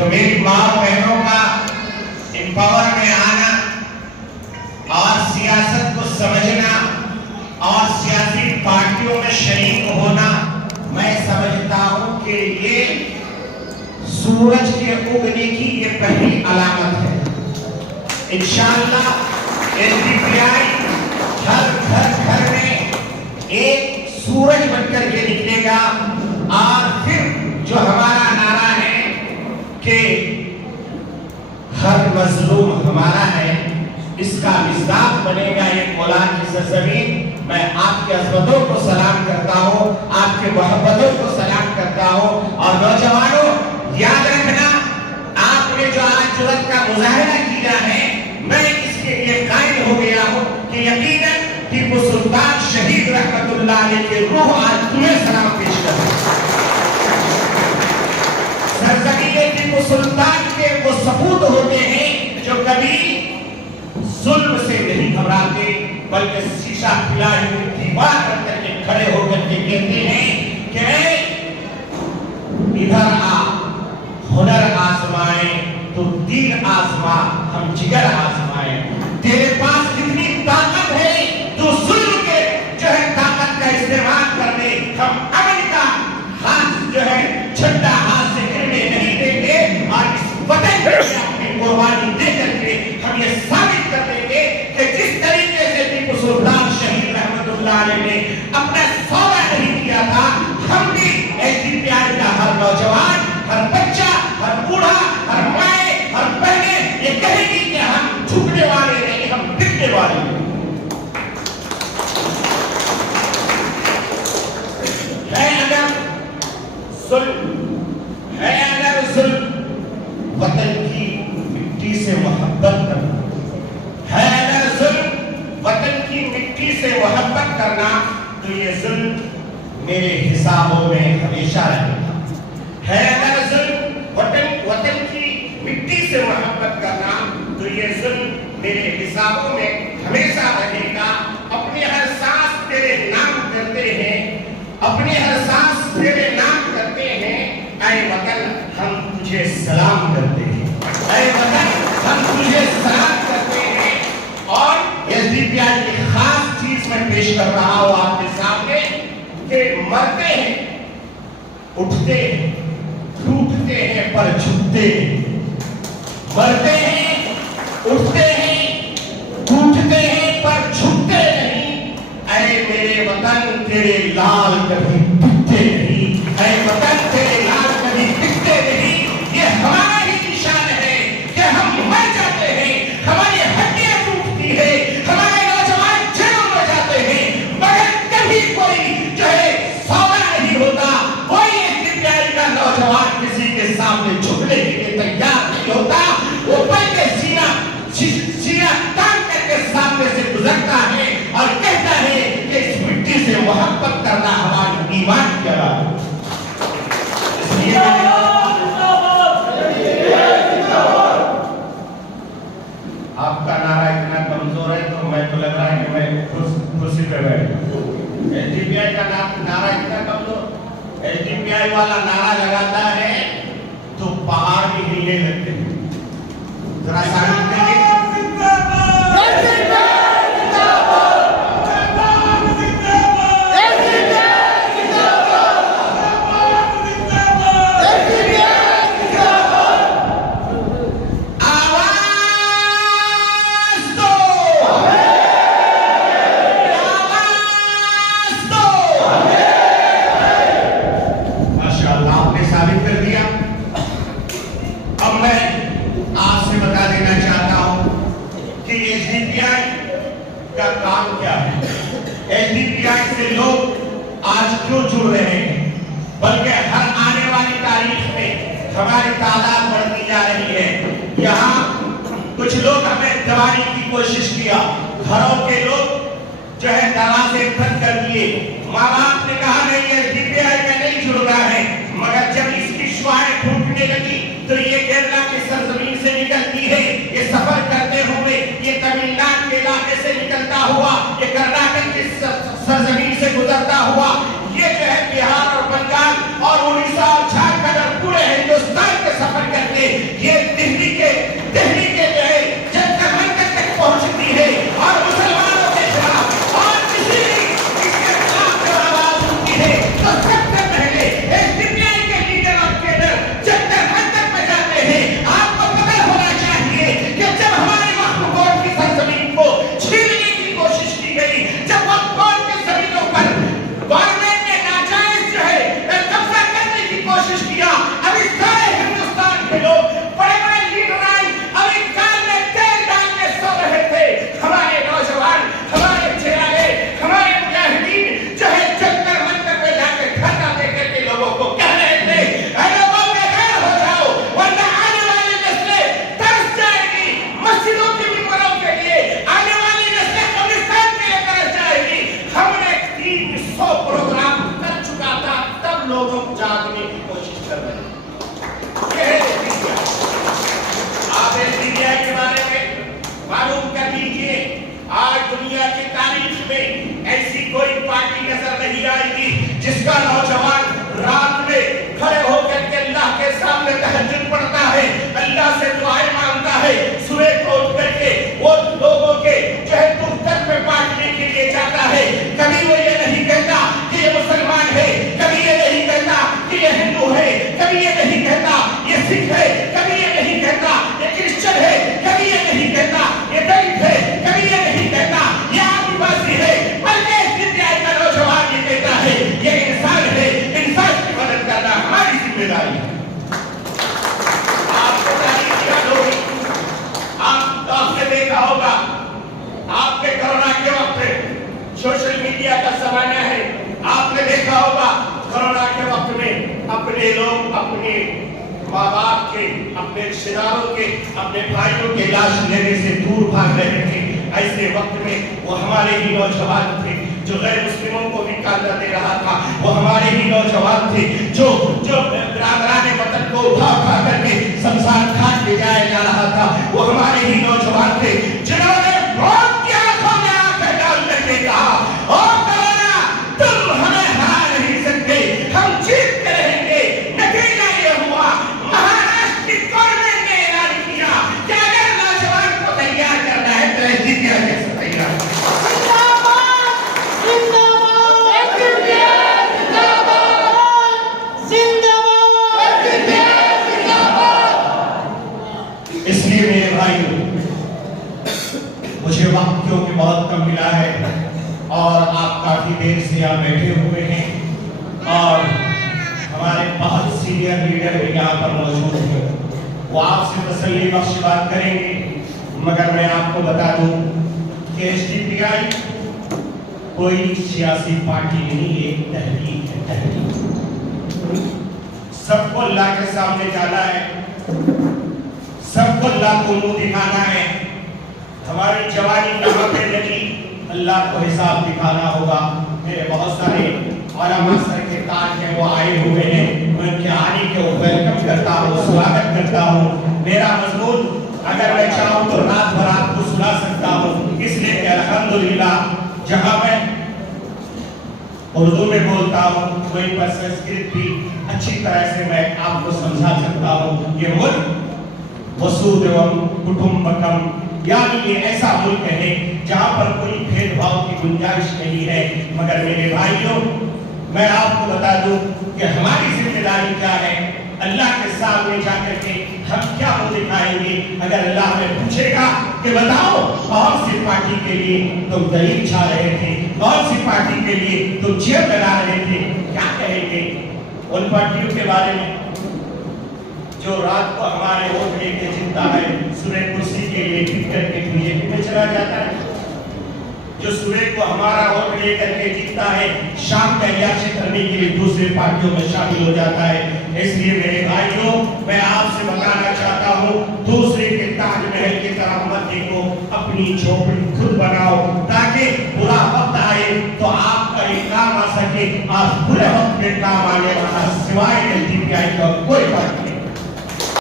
تو میری ماں بہنوں کا امپاور میں آنا اور سیاست کو سمجھنا اور سیاسی پارٹیوں میں شریک ہونا، میں سمجھتا ہوں کہ یہ سورج کے اگنے کی یہ پہلی علامت ہے۔ انشاءاللہ SDPI ہر گھر میں ایک سورج بن کر کے نکلے گا، اور پھر جو ہمارا نعرہ ہے کہ ہر مظلوم ہمارا ہے، اس کا مصداق بنے گا یہ مولا کی سرزمین۔ میں آپ کی عظمتوں کو سلام کرتا ہوں، آپ کے محبتوں کو سلام کرتا ہوں، اور نوجوانوں یاد رکھنا، آپ نے جو آج جرأت کا مظاہرہ کیا ہے، میں اس کے لیے قائل ہو گیا ہوں کہ یقیناً ٹیپو سلطان شہید رحمت اللہ علیہ کے روح آج تمہیں سلام پیش کرتا ہے۔ سرزمین ٹیپو سلطان کے وہ سپوت ہوتے ہیں جو کبھی ظلم سے نہیں گھبراتے، بلکہ شیشہ پلائی ہوئی دیوار پر کر کے کھڑے ہو کر کے کہتے ہیں کہ ادھر آ، ہنر آزمائیں تو دین آزما، ہم جگر آزمائیں۔ تیرے پاس کتنی طاقت ہے تو ظلم کے جو ہے طاقت کا استعمال کر دے، ہم امن کا ہاتھ جو ہے جھنڈا ہاتھ سے گرنے نہیں دیں گے، اور اس وطن کے لیے اپنی قربانی دے کر کے ہم یہ ثابت کر دیں گے کہ جس طریقے سے ٹیپو سلطان شہید رحمت اللہ علیہ نے اپنا سودا نہیں کیا تھا، ہم بھی SDPI کا ہر نوجوان، ہر بچہ، ہر بوڑھا، ہر مائیں، ہر بہنیں یہ کہیں گی کہ ہم جھکنے والے نہیں، ہم ٹکنے والے ہیں۔ ہے اگر ظلم وطن کی مٹی سے محبت کرنا، ہے اگر ظلم وطن کی مٹی سے محبت کرنا، تو یہ ظلم میرے حسابوں میں ہمیشہ رہے گا۔ ہے اگر ظلم وطن کی مٹی سے محبت کرنا، تو یہ ظلم میرے حسابوں میں ہمیشہ رہے گا۔ اپنے ہر سانس تیرے نام کرتے ہیں، اپنے ہر سانس تیرے نام کرتے ہیں، اے وطن ہم تجھے سلام کرتے ہیں، اے وطن ہم تجھے سلام کرتے ہیں۔ اور SDPI کی خاص چیز میں پیش کر رہا ہوں آپ کے سامنے کہ مرتے ہیں، اٹھتے ہیں، ٹوٹتے ہیں پر جھکتے ہیں، مرتے ہیں، اٹھتے ہیں، ٹوٹتے ہیں پر جھکتے نہیں۔ اے میرے وطن تیرے لال کبھی بکتے نہیں، اے وطن تیرے لال کبھی بکتے نہیں۔ یہ ہمارا ہی نشان ہے کہ ہم مر جاتے ہیں، ہماری ہڈیاں ٹوٹتی ہیں، ہمارے نوجوان جیلوں میں جاتے ہیں، مگر کبھی کوئی جو ہے سودا نہیں ہوتا، کوئی SDPI کا نوجوان کسی کے سامنے جھکنے کے لیے تیار نہیں ہوتا۔ وہ پہلے سینہ تان کر کے سامنے سے گزرتا ہے اور کہتا ہے کہ اس مٹی سے محبت کرنا ہمارے ایمان کی علامت ہے۔ اس لیے آپ کا نعرہ اتنا کمزور ہے تو میں تو لگ رہا ہے کہ میں کرسی پہ بیٹھا ہوں۔ SDPI کا نعرہ اتنا کمزور، SDPI والا نعرہ لگاتا ہے تو پہاڑ بھی ہلنے لگتے ہیں۔ ذرا سامنے دیکھیں، SDPI سے لوگ آج کیوں جڑ رہے ہیں، بلکہ ہر آنے والی تاریخ میں ہماری تعداد بڑھتی جا رہی ہے۔ یہاں کچھ لوگ ہمیں دبانے کی کوشش کیا، گھروں کے لوگ جو ہے دروازے بند کر دیے، ماں باپ نے کہا نہیں SDPI میں نہیں جڑنا ہے، مگر جب اس کی شعاعیں پھوٹنے لگی تو یہ کیرلا کی سرزمین سے نکلتی ہے، یہ سفر کرتے ہوئے یہ تمل ناڈو کے علاقے سے نکلتا ہوا، یہ کرناٹک کی سرزمین سے گزرتا ہوا، یہ جو ہے بہار اور بنگال اور اڑیسہ اور جھارکھنڈ اور پورے ہندوستان کے سفر کرتے मारने की कोशिश कर रहे हैं। ये है मीडिया। आप इस मीडिया के बारे में मालूम कर लीजिए, आज दुनिया की तारीख में ऐसी कोई पार्टी नजर नहीं आएगी जिसका नौजवान रात में खड़े होकर के अल्लाह के सामने तहज्जुद पढ़ता है, अल्लाह से दुआएं मांगता है, सुबह को उठ करके वो लोगों के जो है दुख दर्द में बांटने के लिए जाता है। कभी वो ये नहीं कहता कि ये मुसलमान है, कभी ये नहीं कहता कि ये हिंदू है, कभी ये नहीं कहता ये सिख है, कभी ये नहीं कहता ये क्रिश्चियन है, कभी ये नहीं कहता ये दलित है, कभी ये नहीं कहता ये आदिवासी है, बल्कि जिंदगी का नौजवान ये कहता है ये इंसान है, इंसान की मदद करना हमारी जिम्मेदारी है। आपको तारीफ याद होगी, आपने देखा होगा, आपने कोरोना के वक्त सोशल मीडिया का जमाना है, आपने देखा होगा कोरोना के वक्त में अपने लोग अपने माँ बाप के, अपने रिश्तेदारों के, अपने भाइयों के इलाज लेने से दूर भाग रहे थे। ऐसे वक्त में वो हमारे ही नौजवान थे जो गैर मुस्लिमों को भी कांदा दे रहा था, वो हमारे ही नौजवान थे जो बिरादराने वतन को उठा करके शमशान घाट ले जाया जा रहा था, वो हमारे ही नौजवान थे जिन्होंने मौत की आंखों में आंखें डाल करके कहा, ओ कोरोना तुम हमें हरा नहीं सकते, हम जीत के रहेंगे। नतीजा ये हुआ, महाराष्ट्र की गवर्नमेंट ने ऐलान किया कि अगर नौजवान को तैयार करना है तो जिंदगी कैसे तैयार। इसलिए मेरे भाइयों, मुझे वक्त क्योंकि बहुत कम मिला है और आप काफी देर से यहाँ बैठे हुए हैं और हमारे बहुत सीनियर लीडर भी यहाँ पर मौजूद हैं, वो आपसे तसल्ली बख्श बात करेंगे। मगर मैं आपको बता दूं कि एसडीपीआई कोई सियासी पार्टी नहीं, एक तहरीक है, तहरीक। सबको अल्लाह के सामने जाना है, सबको अल्लाह को मुंह दिखाना है। हमारी जवानी कहाँ पे लगी, अल्लाह को हिसाब दिखाना होगा। मेरे बहुत सारे उलमा सर के ताज हैं, वो आए हुए हैं, मैं उनके आने के वेलकम करता हूँ, स्वागत करता हूँ। मेरा मजमून अगर मैं चाहूँ तो रात भर आपको सुना सकता हूँ, इसलिए कि अल्हम्दुलिल्लाह जहाँ मैं उर्दू में बोलता हूँ वहीं पर संस्कृत भी अच्छी तरह से मैं आपको समझा सकता हूँ। ये मुल्क वसुधैव कुटुंबकम, यानी ये ऐसा मुल्क है जहाँ पर कोई भेदभाव की गुंजाइश नहीं है। मगर मेरे भाइयों, मैं आपको बता दूं कि हमारी जिम्मेदारी क्या है। अल्लाह के सामने जाकर के हम क्या मुंह दिखाएंगे अगर अल्लाह हमें पूछेगा कि बताओ कौन सी पार्टी के लिए तुम दलील छा रहे थे, कौन सी पार्टी के लिए तुम चेयर लगा रहे थे, क्या कहेंगे उन पार्टियों के बारे में जो रात को हमारे वोट लेके जीतता है, सुबह कुर्सी के लिए टिक करके बीजेपी में चला जाता है, जो सुबह को हमारा वोट लेकर के जीतता है, शाम का इलाज करने के लिए दूसरे पार्टियों में शामिल हो जाता है। इसलिए मेरे भाइयों, मैं आपसे बताना चाहता हूँ, दूसरे के ताजमहल की तरफ मत देखो, अपनी झोपड़ी खुद बनाओ ताकि बुरा वक्त आए तो आपका एक काम आ सके। आप बुरे वक्त में काम आने वाला सिवाय एसडीपीआई का कोई